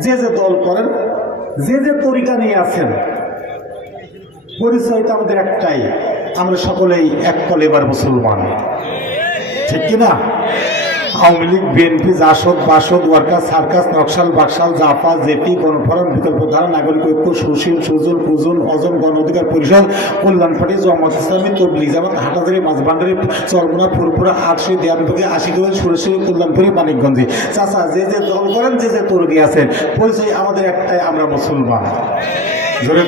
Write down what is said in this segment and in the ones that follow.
যে যে দল করেন, যে যে তরিকা নিয়ে আছেন, পরিচয়টা আমাদের একটাই, আমরা সকলেই এক কলেবার মুসলমান। ঠিক কিনা? Awami League, BNP, JASAD, Basad worker circus, Naxal, Baksal JaPa JP, Gano Forum, Bikalpa Dhara, নাগরিক ঐক্য, সুশীল সুজন কুজন অজন গণ অধিকার পরিষদ, কল্যাণ পার্টি জমাত ইসলামী, তবলিগ জামাত হাটাজারি মাঝবান্ডারি, চরমোনা ফুরপুরা আটশো দেয়ানপুরে আশি করে সুরেশ্বরী কল্যাণপুরি, মানিকগঞ্জে। চাচা, যে যে দল করেন, যে যে তরুগী আছেন, পরিচয় আমাদের একটাই, আমরা মুসলমান। জোরে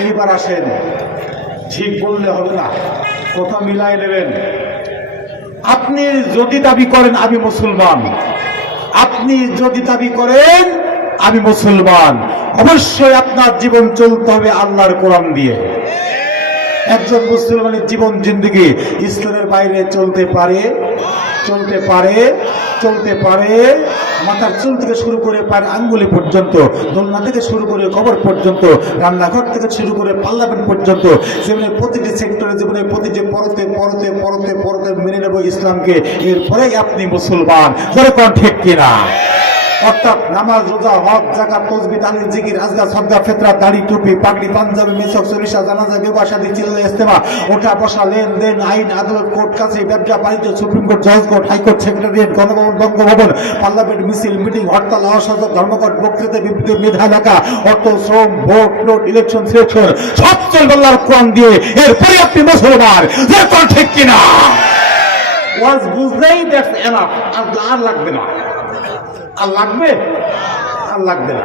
এইবার আসেন। ঠিক বললে হবে না। কথা মিলাই নেবেন। আপনি যদি দাবি করেন আমি মুসলমান। আপনি যদি দাবি করেন আমি মুসলমান। অবশ্যই আপনার জীবন চলতে হবে আল্লাহর কোরআন দিয়ে। একজন মুসলমানের জীবন জিন্দগি ইসলামের বাইরে চলতে পারে চলতে পারে চলতে পারে। মাথার চুল থেকে শুরু করে পায়ের আঙ্গুলি পর্যন্ত, দোলনা থেকে শুরু করে কবর পর্যন্ত, রান্নাঘর থেকে শুরু করে পার্লামেন্ট পর্যন্ত, জীবনের প্রতিটি সেক্টরে জীবনের প্রতিটি পরতে পরতে পরতে পরতে মেনে নেব ইসলামকে। এরপরেই আপনি মুসলমান। যেরকম ঠিক কিনা? অর্থাৎ নামাজ, রোজা হক জাকাত তসবি তালিম জিকির আজগা সদ্গা, ফেতরা, দাড়ি, টুপি, পাগড়ি, পাঞ্জাবি, মেসক, সরিষা, জানাজা বিবাহ শাদী চিল্লা ইস্তেমা, ওঠা, বসা, লেনদেন, আইন, আদালত, কোর্ট, কাছে, ব্যবসা, বাণিজ্য, সুপ্রিম কোর্ট, জজ court high court secretariat, Gonobhaban, Bangabhaban, parliament, মিছিল, মিটিং, হরতাল অসহযোগ ধর্মঘট, বক্তৃতা, বিবৃতি, মেধা, লেখা, অর্থ, শ্রম, ভোট, নোট ইলেকশন সিলেকশন সব চলবে আল্লাহর কোরআন দিয়ে এরপরে আপনি মুসলমান যেরকম ঠিক কিনা? ওয়াজ বুঝলেই দ্যাটস এনাফ আর লাগবে না। আর লাগবে? আর লাগবে না।